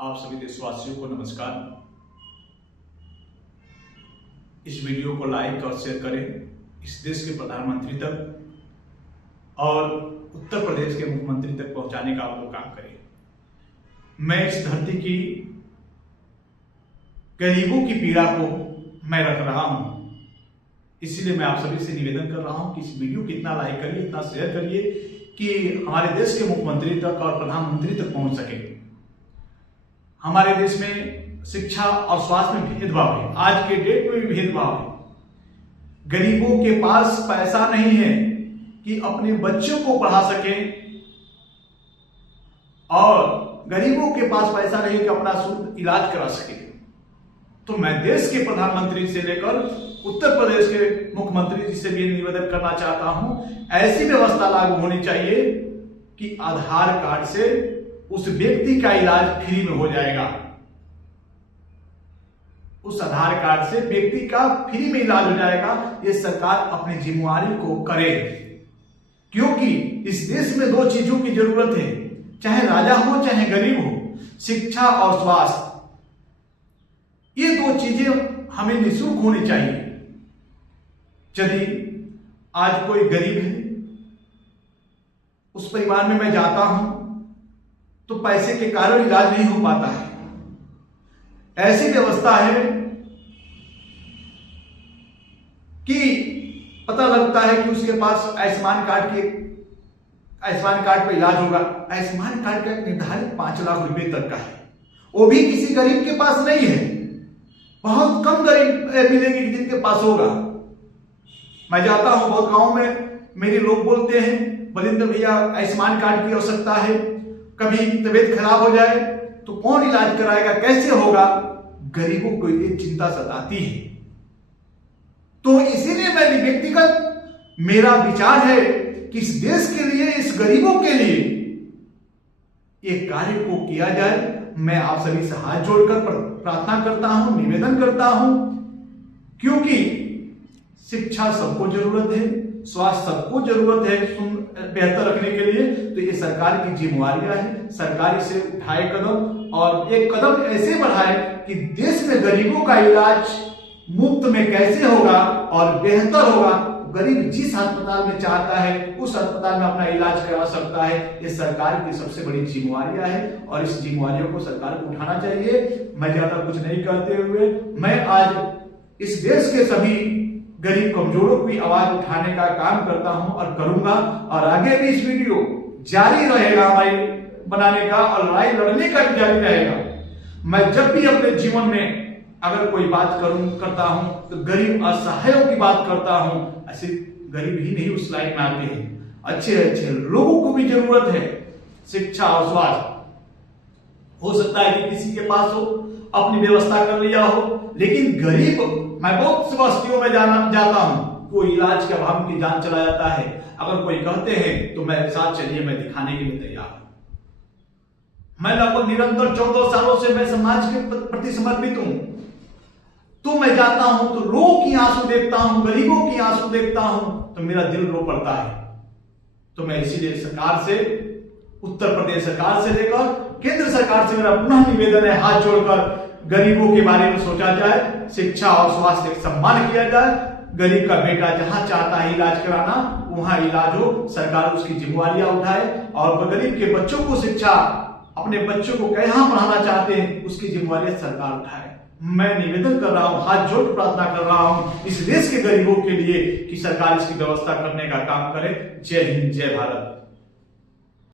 आप सभी देशवासियों को नमस्कार। इस वीडियो को लाइक और शेयर करें। इस देश के प्रधानमंत्री तक और उत्तर प्रदेश के मुख्यमंत्री तक पहुंचाने का आप लोग काम करें। मैं इस धरती की गरीबों की पीड़ा को मैं रख रहा हूं, इसीलिए मैं आप सभी से निवेदन कर रहा हूं कि इस वीडियो को इतना लाइक करिए, इतना शेयर करिए कि हमारे देश के मुख्यमंत्री तक और प्रधानमंत्री तक पहुंच सके। हमारे देश में शिक्षा और स्वास्थ्य में भेदभाव है, आज के डेट में भी भेदभाव है। गरीबों के पास पैसा नहीं है कि अपने बच्चों को पढ़ा सके और गरीबों के पास पैसा नहीं कि अपना शुद्ध इलाज करा सके। तो मैं देश के प्रधानमंत्री से लेकर उत्तर प्रदेश के मुख्यमंत्री जी से भी निवेदन करना चाहता हूं, ऐसी व्यवस्था लागू होनी चाहिए कि आधार कार्ड से उस व्यक्ति का इलाज फ्री में हो जाएगा। उस आधार कार्ड से व्यक्ति का फ्री में इलाज हो जाएगा। ये सरकार अपनी जिम्मेवारी को करे, क्योंकि इस देश में दो चीजों की जरूरत है, चाहे राजा हो चाहे गरीब हो, शिक्षा और स्वास्थ्य। ये दो चीजें हमें निःशुल्क होनी चाहिए। यदि आज कोई गरीब है, उस परिवार में मैं जाता हूं तो पैसे के कारण इलाज नहीं हो पाता है। ऐसी व्यवस्था है कि पता लगता है कि उसके पास आयुष्मान कार्ड पे इलाज होगा। आयुष्मान कार्ड का निर्धारित 5 लाख रुपए तक का है, वो भी किसी गरीब के पास नहीं है। बहुत कम गरीब मिलेंगे जिनके पास होगा। मैं जाता हूं बहुत गांव में, मेरे लोग बोलते हैं बलिंदर भैया आयुष्मान कार्ड की आवश्यकता है, कभी तबीयत खराब हो जाए तो कौन इलाज कराएगा, कैसे होगा। गरीबों को ये चिंता सताती है। तो इसीलिए मैं व्यक्तिगत मेरा विचार है कि इस देश के लिए, इस गरीबों के लिए एक कार्य को किया जाए। मैं आप सभी से हाथ जोड़कर प्रार्थना करता हूं, निवेदन करता हूं, क्योंकि शिक्षा सबको जरूरत है, स्वास्थ्य सबको जरूरत है बेहतर रखने के लिए। तो ये सरकार की जिम्मेवारियां है। सरकार इसे उठाए कदम और एक कदम ऐसे बढ़ाए कि देश में गरीबों का इलाज मुफ्त में कैसे होगा और बेहतर होगा। गरीब जिस अस्पताल में चाहता है उस अस्पताल में अपना इलाज करा सकता है। ये सरकार की सबसे बड़ी जिम्मेवारियां है और इस जिम्मेवारियों को सरकार को उठाना चाहिए। मैं ज्यादा कुछ नहीं कहते हुए मैं आज इस देश के सभी गरीब कमजोरों की आवाज उठाने का काम करता हूं और करूंगा, और आगे भी इस वीडियो जारी रहेगा हमारी बनाने का, और लड़ाई लड़ने का भी जारी रहेगा। मैं जब भी अपने जीवन में अगर कोई बात करता हूं तो गरीब असहायों की बात करता हूं। ऐसे गरीब ही नहीं उस लाइन में आते हैं, अच्छे अच्छे लोगों को भी जरूरत है शिक्षा और स्वास्थ्य। हो सकता है कि किसी के पास हो, अपनी व्यवस्था कर लिया हो, लेकिन गरीब, मैं बहुत सी बस्तियों में जाता हूं, कोई इलाज के अभाव की जान चला जाता है। अगर कोई कहते हैं तो मेरे साथ चलिए, मैं दिखाने के लिए तैयार हूं। मैं लगभग निरंतर 14 सालों से मैं समाज के प्रति समर्पित हूं। तो मैं जाता हूं तो लोगों की आंसू देखता हूं, गरीबों की आंसू देखता हूं, तो मेरा दिल रो पड़ता है। तो मैं इसीलिए सरकार से, उत्तर प्रदेश सरकार से लेकर केंद्र सरकार से मेरा पुनः निवेदन है, हाथ जोड़कर गरीबों के बारे में सोचा जाए, शिक्षा और स्वास्थ्य का सम्मान किया जाए। गरीब का बेटा जहां चाहता है इलाज कराना वहां इलाज हो, सरकार उसकी जिम्मेवारियां उठाए। और गरीब के बच्चों को शिक्षा, अपने बच्चों को कहां पढ़ाना चाहते हैं उसकी जिम्मेवारियां सरकार उठाए। मैं निवेदन कर रहा हूं, हाथ जोड़ प्रार्थना कर रहा हूं इस देश के गरीबों के लिए कि सरकार इसकी व्यवस्था करने का काम करे। जय हिंद, जय भारत।